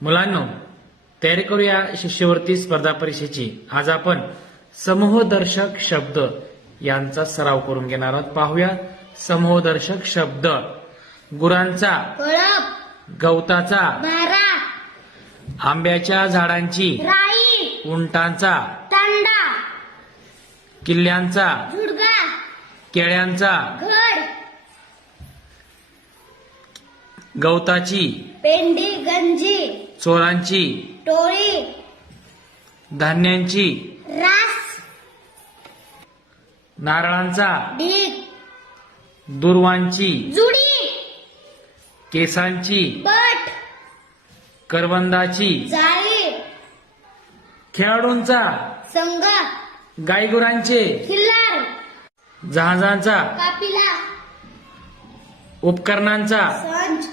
मुलांनो, तयारी करूया शिष्यवृत्ती स्पर्धा परीक्षेची. आज आपण समूहदर्शक शब्द यांचा सराव करून घेणार आहोत. पाहूया समूहदर्शक शब्द. गुरांचा, कळप, गवताचा, भारा, आंब्याच्या झाडांची, राई, उंटांचा, तांडा, किल्ल्यांचा, झुडगा, केळ्यांचा, घड, गवताची, पेंडी, गंजी, चोरांची, टोळी, धान्यांची, रास, नारळांचा, ढीग, दुर्वांची, जुडी, केसांची, बट, करवंदाची, जाळी, खेळाडूंचा, संघ, गायगुरांचे, खिल्लार, जहाजांचा, कापिला, उपकरणांचा, संच,